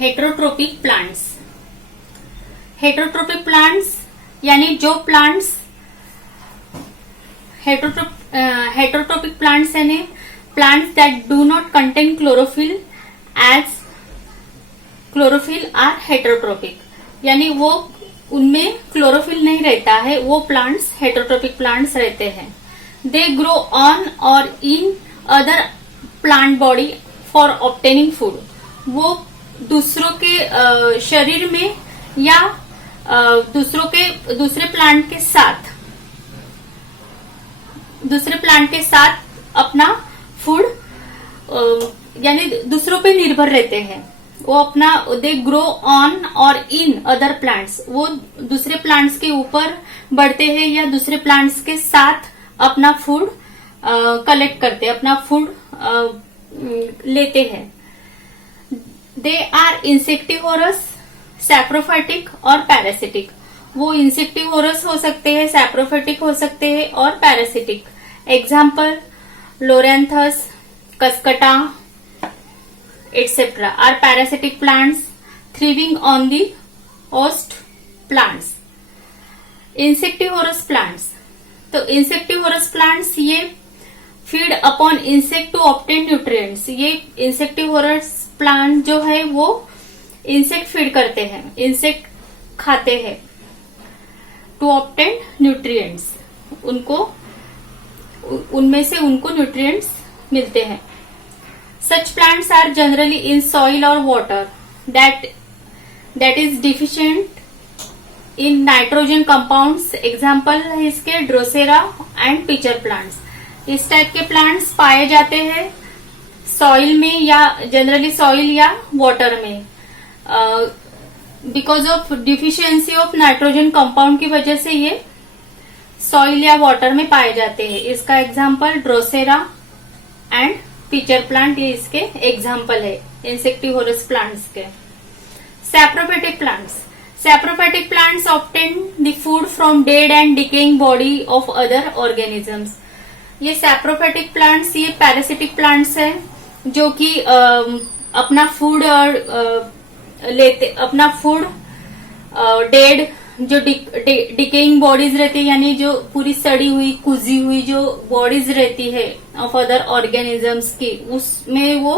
Heterotrophic plants. Heterotrophic plants यानी जो plants heterotrophic plants यानी plants that do not contain chlorophyll as chlorophyll are heterotrophic, यानी वो उनमें क्लोरोफिल नहीं रहता है, वो प्लांट्स हेटरोट्रोपिक प्लांट्स रहते हैं। दे ग्रो ऑन और in other plant body for obtaining food, वो दूसरों के शरीर में या दूसरे प्लांट के साथ अपना फूड यानी दूसरों पे निर्भर रहते हैं। वो अपना दे ग्रो ऑन और इन अदर प्लांट्स, वो दूसरे प्लांट्स के ऊपर बढ़ते हैं या दूसरे प्लांट्स के साथ अपना फूड कलेक्ट करते हैं, अपना फूड लेते हैं। दे आर इंसेक्टिवोरस, सैप्रोफाइटिक और पैरासिटिक। वो इंसेक्टिवोरस हो सकते हैं, सैप्रोफाइटिक हो सकते हैं और parasitic. Example Loranthus, Cuscuta etc. are parasitic plants thriving on the host plants. Insectivorous plants, तो insectivorous plants ये feed upon insect to obtain nutrients. ये insectivorous plant जो है वो insect feed करते हैं, insect खाते हैं to obtain nutrients. उनमें से उनको nutrients मिलते हैं। Such plants are generally in soil or water that is deficient in nitrogen compounds. Example है इसके ड्रोसेरा एंड पिचर प्लांट्स। इस टाइप के प्लांट्स पाए जाते हैं सॉइल में या जनरली सॉइल या वाटर में, because of deficiency of nitrogen compound की वजह से ये सॉइल या वाटर में पाए जाते हैं। इसका example Drosera and pitcher plant, ये इसके एग्जाम्पल है इंसेक्टिवोरस प्लांट्स के। Saprophytic plants, saprophytic plants obtain the food from dead and decaying body of other organisms. ये सैप्रोफाइटिक प्लांट्स ये पैरासिटिक प्लांट्स है जो कि अपना फूड डेड जो डिकेइंग बॉडीज रहती है, यानी जो पूरी सड़ी हुई कुजी हुई जो बॉडीज रहती है ऑफ अदर ऑर्गेनिजम्स की, उसमें वो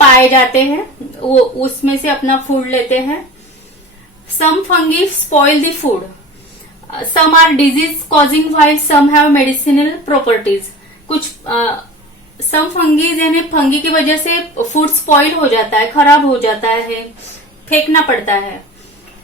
पाए जाते हैं, वो उसमें से अपना फूड लेते हैं। Some fungi spoil the food, some are disease causing while some have medicinal properties. कुछ सम फंगीज यानी फंगी की वजह से फूड स्पॉइल हो जाता है, खराब हो जाता है, फेंकना पड़ता है,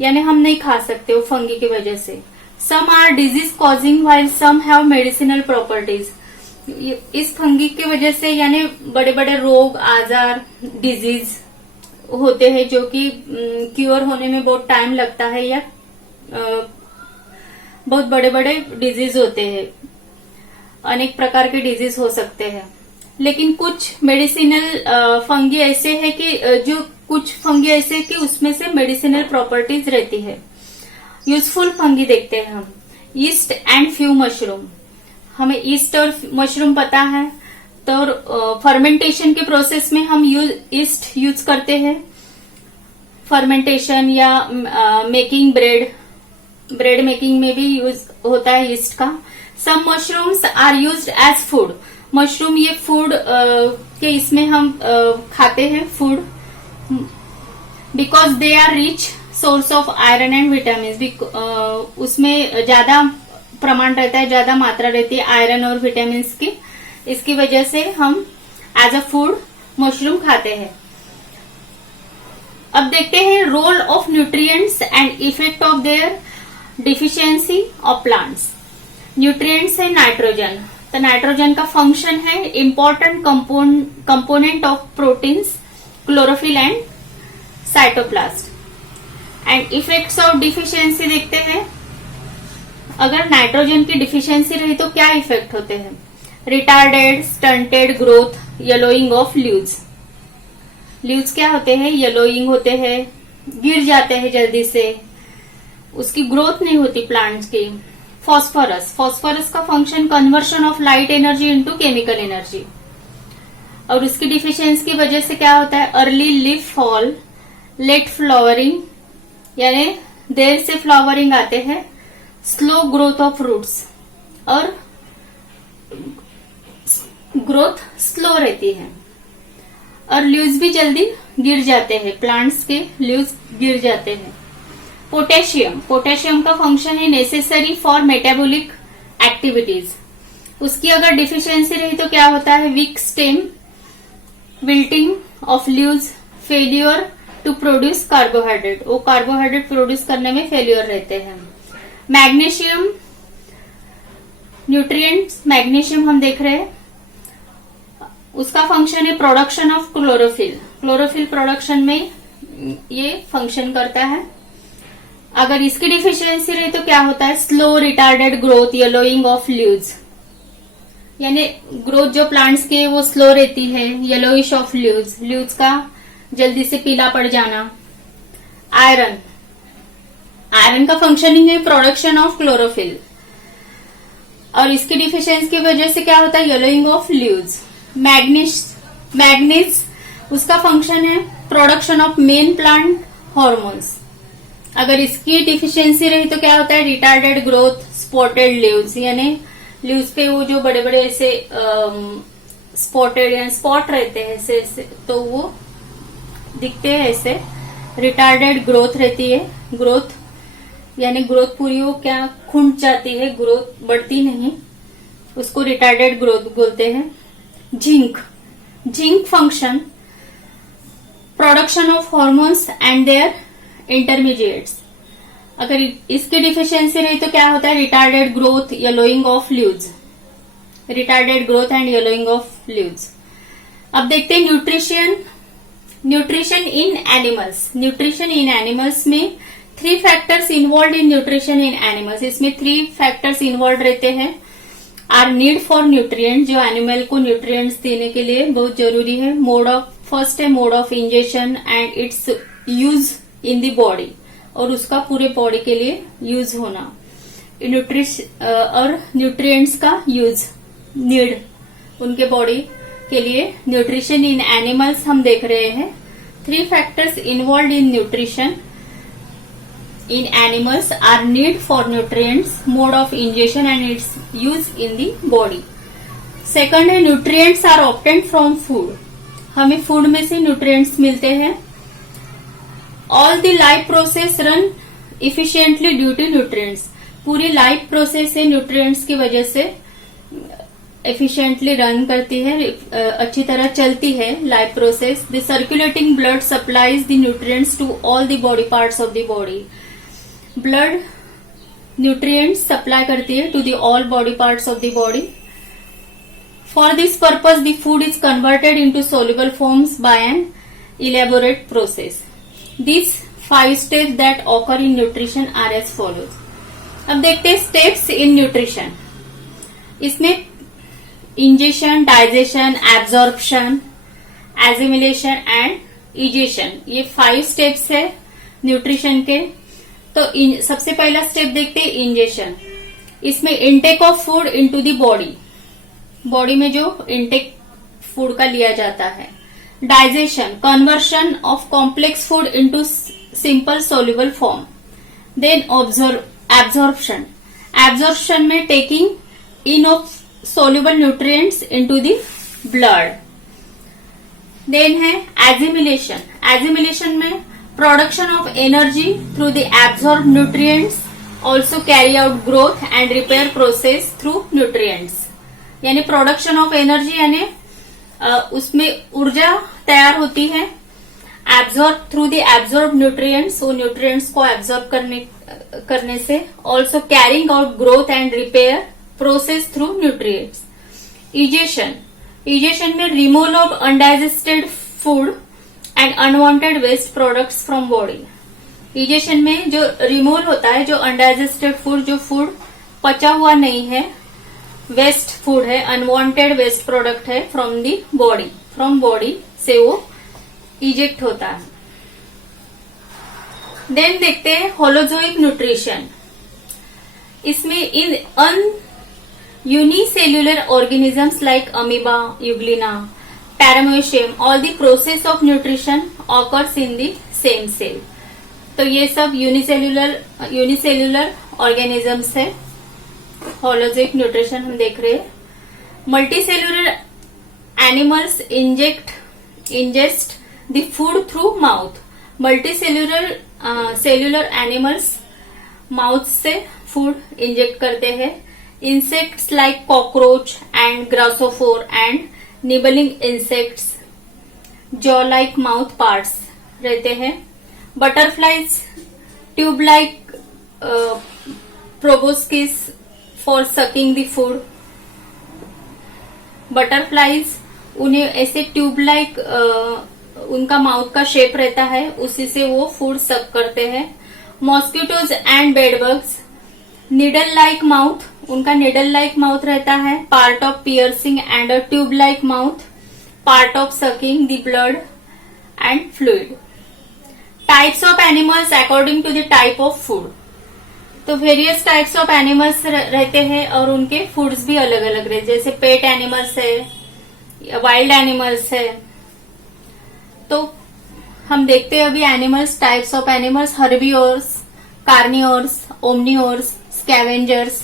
यानी हम नहीं खा सकते वो फंगी की वजह से। Some are disease causing while some have medicinal properties. इस फंगी की वजह से यानी बड़े बड़े रोग आजार डिजीज होते हैं जो कि क्योर होने में बहुत टाइम लगता है या बहुत बड़े बड़े डिजीज होते हैं, अनेक प्रकार के डिजीज हो सकते हैं। लेकिन कुछ मेडिसिनल फंगी ऐसे है कि कुछ फंगी ऐसे कि उसमें से मेडिसिनल प्रॉपर्टीज रहती है। यूजफुल फंगी देखते हैं हम। ईस्ट एंड फ्यू मशरूम, हमें ईस्ट और मशरूम पता है, तो फर्मेंटेशन के प्रोसेस में हम ईस्ट यूज करते हैं, फर्मेंटेशन या मेकिंग ब्रेड मेकिंग में भी यूज होता है ईस्ट का। Some mushrooms are used as food, mushroom ये फूड के इसमें हम खाते हैं food, because they are rich source of iron and vitamin. उसमें ज्यादा प्रमाण रहता है, ज्यादा मात्रा रहती है आयरन और विटामिन की, इसकी वजह से हम एज अ फूड मशरूम खाते हैं। अब देखते हैं role of nutrients and effect of their deficiency of plants. Nutrients है नाइट्रोजन, तो नाइट्रोजन का फंक्शन है important component of proteins, chlorophyll and cytoplast. And effects of deficiency देखते हैं, अगर नाइट्रोजन की डिफिशियंसी रही तो क्या इफेक्ट होते हैं। Retarded stunted growth, yellowing of leaves. Leaves क्या होते हैं, येलोइंग होते हैं, गिर जाते हैं जल्दी से, उसकी ग्रोथ नहीं होती प्लांट्स की। फॉस्फोरस का function conversion of light energy into chemical energy, और उसकी डिफिशियंसी की वजह से क्या होता है, early leaf fall late flowering यानी देर से फ्लावरिंग आते हैं, स्लो ग्रोथ ऑफ रूट्स और ग्रोथ स्लो रहती है, और लीव्स भी जल्दी गिर जाते हैं, प्लांट्स के लीव्स गिर जाते हैं। पोटेशियम, पोटेशियम का फंक्शन है नेसेसरी फॉर मेटाबॉलिक एक्टिविटीज। उसकी अगर डिफिशियंसी रही तो क्या होता है, weak stem, wilting of leaves, failure to produce carbohydrate, वो कार्बोहाइड्रेट प्रोड्यूस करने में फेलियर रहते हैं। मैग्नीशियम न्यूट्रिएंट्स, मैग्नीशियम हम देख रहे हैं, उसका फंक्शन है production of chlorophyll, chlorophyll production में ये फंक्शन करता है। अगर इसकी डिफिशियंसी रही तो क्या होता है, slow retarded growth, yellowing of leaves, यानी ग्रोथ जो प्लांट्स की है वो स्लो रहती है, येलोइश ऑफ लीव्स, लीव्स का जल्दी से पीला पड़ जाना। आयरन, आयरन का फंक्शनिंग है प्रोडक्शन ऑफ क्लोरोफिल, और इसकी डिफिशियंसी की वजह से क्या होता है, येलोइंग ऑफ लीव्स। मैग्नीज, उसका फंक्शन है production of main plant hormones, अगर इसकी डिफिशियंसी रही तो क्या होता है, रिटार्डेड ग्रोथ, स्पॉटेड लीव्स, यानी लीव्स पे वो जो बड़े बड़े ऐसे स्पॉटेड या स्पॉट रहते हैं ऐसे ऐसे, तो वो दिखते हैं ऐसे। रिटार्डेड ग्रोथ रहती है, ग्रोथ यानी ग्रोथ पूरी वो क्या खुंट जाती है, ग्रोथ बढ़ती नहीं, उसको रिटार्डेड ग्रोथ बोलते हैं। Zinc, zinc function production of hormones and their intermediates, अगर इसकी डिफिशियंसी रही तो क्या होता है, retarded growth, yellowing of leaves, retarded growth and yellowing of leaves. अब देखते हैं nutrition, nutrition in animals, nutrition in animals में 3 factors involve in nutrition in animals, इसमें 3 फैक्टर्स इन्वॉल्व रहते हैं। आर नीड फॉर न्यूट्रिएंट, जो एनिमल को nutrients देने के लिए बहुत जरूरी है। मोड ऑफ, फर्स्ट है mode of injection and it's use in the body, और उसका पूरे बॉडी के लिए यूज होना। और न्यूट्रिएंट्स का यूज, नीड उनके बॉडी के लिए। न्यूट्रिशन इन एनिमल्स हम देख रहे हैं, 3 factors involve in nutrition in animals are need for nutrients, mode of ingestion and its use in the body. Second है nutrients are obtained from food, हमें food में से न्यूट्रिएंट्स मिलते हैं। All the life process run efficiently due to nutrients, पूरी life process है nutrients की वजह से एफिशिएंटली रन करती है, अच्छी तरह चलती है life process. The circulating blood supplies the nutrients to all the body parts of the body, blood nutrients supply करती है to the all body parts of the body. For this purpose the food is converted into soluble forms by an elaborate process. This 5 steps that occur in nutrition are as follows. अब देखते हैं steps in nutrition. इसमें ingestion, digestion, absorption, assimilation and egestion, ये 5 steps है nutrition के। तो सबसे पहला स्टेप देखते हैं इंजेशन। इसमें intake of food into the body, body में जो इनटेक फूड का लिया जाता है। Digestion, conversion of complex food into simple soluble form. Then absorption, absorption में taking in of soluble nutrients into the blood. Then है assimilation, assimilation में production of energy through the absorbed nutrients, also carry out growth and repair process through nutrients, यानी production of energy यानी उसमें ऊर्जा तैयार होती है। Absorb through the absorb nutrients, वो न्यूट्रिएंट्स को एब्जॉर्ब करने से। Also carrying out growth and repair process through nutrients. Egestion, egestion में removal of undigested food and unwanted waste products from body. Egestion में जो रिमूवल होता है, जो अनडाइजेस्टेड फूड, जो फूड पचा हुआ नहीं है, वेस्ट फूड है, अनवांटेड वेस्ट प्रोडक्ट है from the body, from body से वो इजेक्ट होता है। देन देखते हैं होलोजोइक न्यूट्रिशन। इसमें इन unicellular organisms like amoeba, euglena, paramecium, all the process of nutrition occurs in the same cell. तो ये सब यूनिसेल्यूलर ऑर्गेनिजम्स है। होलोजिक न्यूट्रिशन हम देख रहे हैं। Multicellular animals ingest the food through mouth. Cellular animals mouth से फूड इंजेक्ट करते हैं। Insects like cockroach and grasshopper and nibbling insects jaw like mouth parts रहते हैं। Butterflies tube like proboscis for sucking the food. Butterflies उन्हें ऐसे tube like उनका mouth का shape रहता है, उसी से वो फूड सक करते हैं। Mosquitoes and bedbugs needle like mouth, उनका निडल लाइक माउथ रहता है। Part of piercing and a tube like mouth, part of sucking the blood and fluid. Types of animals according to the type of food. तो various types of animals रहते हैं और उनके foods भी अलग अलग रहते हैं। जैसे पेट एनिमल्स है, वाइल्ड एनिमल्स है। तो हम देखते हैं अभी animals, types of animals, herbivores, carnivores, omnivores, scavengers.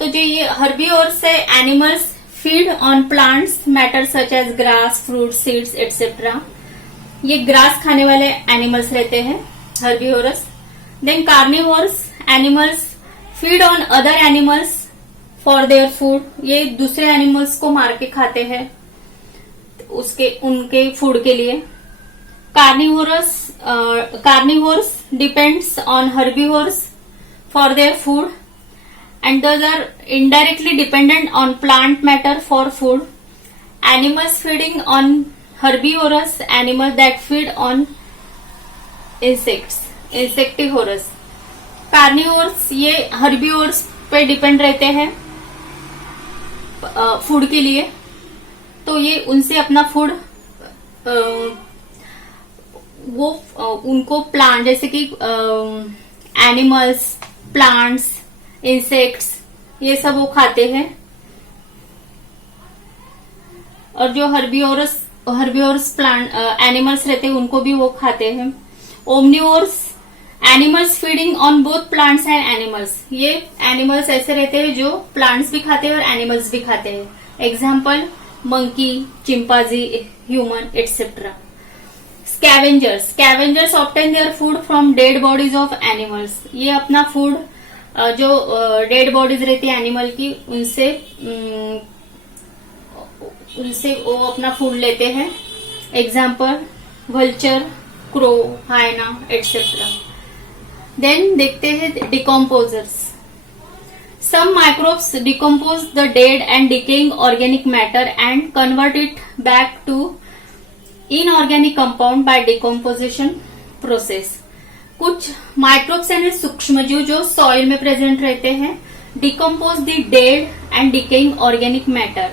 तो जो ये हर्बीओर्स है, animals feed on plants matter such as grass, fruit, seeds etcetera. ये ग्रास खाने वाले एनिमल्स रहते हैं, herbivorous. Then carnivores animals feed on other animals for their food. ये दूसरे एनिमल्स को मार के खाते हैं उनके फूड के लिए। Carnivores depends on herbivores for their food and those are indirectly dependent on plant matter for food. Animals feeding on herbivorous animals that feed on insects, insectivorous. Carnivores ये herbivores पे डिपेंड रहते हैं food के लिए। तो ये उनसे अपना फूड वो उनको प्लांट जैसे कि एनिमल्स, प्लांट्स, इंसेक्ट्स, ये सब वो खाते हैं। और जो हर्बियोरस प्लांट एनिमल्स रहते हैं उनको भी वो खाते हैं। Omnivores animals feeding on both plants and animals. ये एनिमल्स ऐसे रहते हैं जो प्लांट्स भी खाते हैं और एनिमल्स भी खाते हैं। Example monkey, chimpanzee, human etcetera. Scavengers obtain their food from dead bodies of animals. ये अपना फूड जो डेड बॉडीज रहती है एनिमल की, उनसे वो अपना फूड लेते हैं। Example vulture, crow, hyena etcetera. Then देखते हैं decomposers. Some microbes decompose the dead and decaying organic matter and convert it back to inorganic compound by decomposition process. कुछ माइक्रोब्स यानी सूक्ष्मजीव जो सॉइल में प्रेजेंट रहते हैं, decompose the dead and decaying organic matter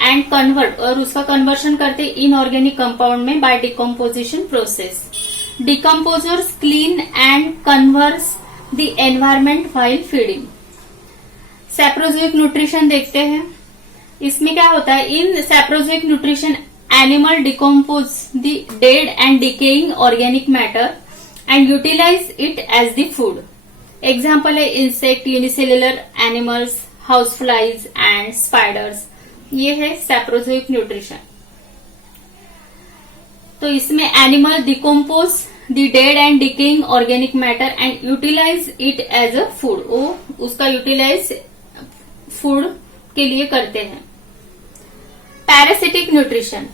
and convert, और उसका conversion करते इनऑर्गेनिक कंपाउंड में by decomposition process. Decomposers clean and converse the environment while feeding. सैप्रोजोइक nutrition देखते हैं। इसमें क्या होता है, in saprozoic nutrition animal decompose the dead and decaying organic matter and utilize it as the food. Example है insect, unicellular animals, houseflies and spiders. ये है saprozoic nutrition. तो इसमें animal decompose the dead and decaying organic matter and utilize it as a food. वो उसका utilize food के लिए करते हैं। Parasitic nutrition.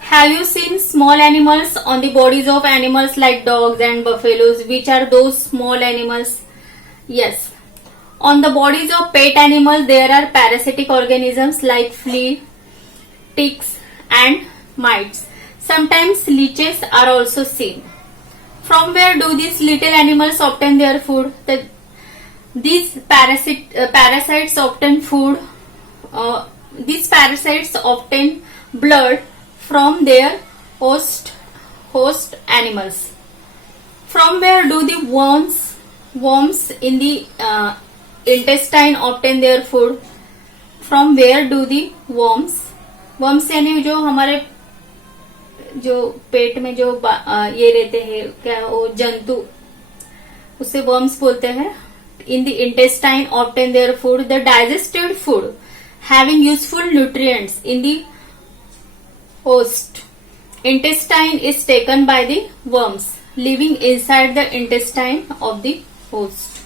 Have you seen small animals on the bodies of animals like dogs and buffaloes? Which are those small animals? Yes. On the bodies of pet animals, there are parasitic organisms like flea, ticks, and mites. Sometimes leeches are also seen. From where do these little animals obtain their food? These parasites obtain food. These parasites obtain blood from their host animals. From where do the worms in the intestine obtain their food? From where do the worms यानी जो हमारे जो पेट में जो ये रहते हैं, क्या वो जंतु, उसे वर्म्स बोलते हैं. In the intestine obtain their food. The digested food having useful nutrients in the host intestine is taken by the worms living inside the intestine of the host.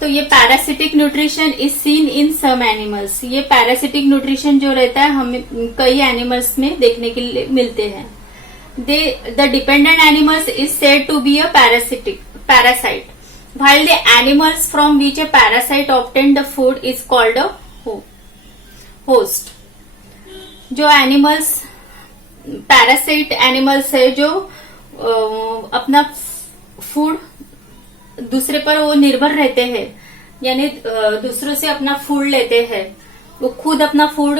तो ये parasitic nutrition is seen in some animals. ये parasitic nutrition जो रहता है हमें कई animals में देखने के लिए मिलते हैं. The dependent animals is said to be a parasite while the animals from which a parasite obtained the food is called a host. जो एनिमल्स पैरासाइट एनिमल्स है जो अपना फूड दूसरे पर वो निर्भर रहते हैं, यानी दूसरों से अपना फूड लेते हैं, वो खुद अपना फूड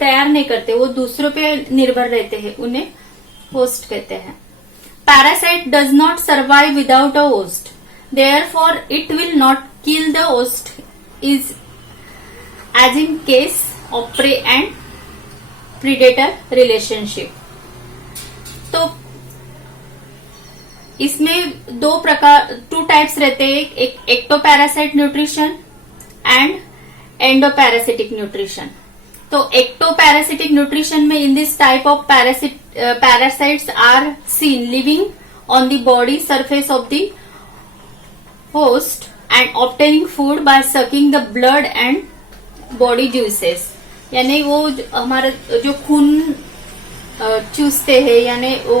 तैयार नहीं करते, वो दूसरों पे निर्भर रहते हैं, उन्हें होस्ट कहते हैं. Parasite does not survive without a host, therefore it will not kill the host is as in case of prey and predator relationship. तो इसमें टू टाइप्स रहते हैं, एक ectoparasite nutrition and endoparasitic nutrition. तो ectoparasitic nutrition में in this type of parasites are seen living on the body surface of the host and obtaining food by sucking the blood and body juices. यानी वो हमारा जो खून चूसते हैं, यानी वो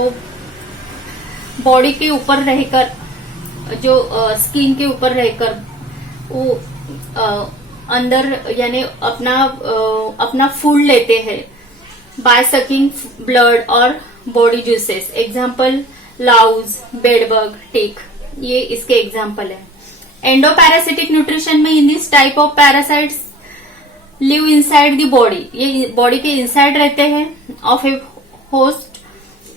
बॉडी के ऊपर रहकर, जो स्किन के ऊपर रहकर वो अंदर यानी अपना फूड लेते हैं बाय सकिंग ब्लड और बॉडी ज्यूसेस. एग्जाम्पल लाउज, बेडबग, टिक, ये इसके एग्जाम्पल है. एंडोपैरासिटिक न्यूट्रिशन में in this type of parasites live inside the body. ये बॉडी के इनसाइड रहते हैं of A host.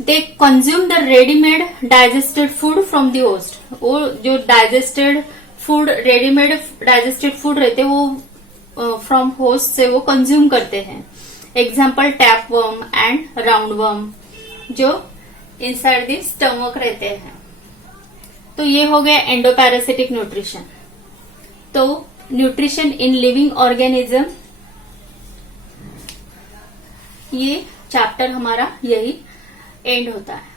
They consume the readymade digested food from the host. वो जो digested food, readymade digested food रहते हैं वो फ्रॉम होस्ट से वो कंज्यूम करते हैं. Example tap worm and round worm जो इनसाइड द स्टमक रहते हैं. तो ये हो गया एंडोपैरासिटिक न्यूट्रिशन. तो न्यूट्रिशन इन लिविंग ऑर्गेनिज्म, ये चैप्टर हमारा यही एंड होता है.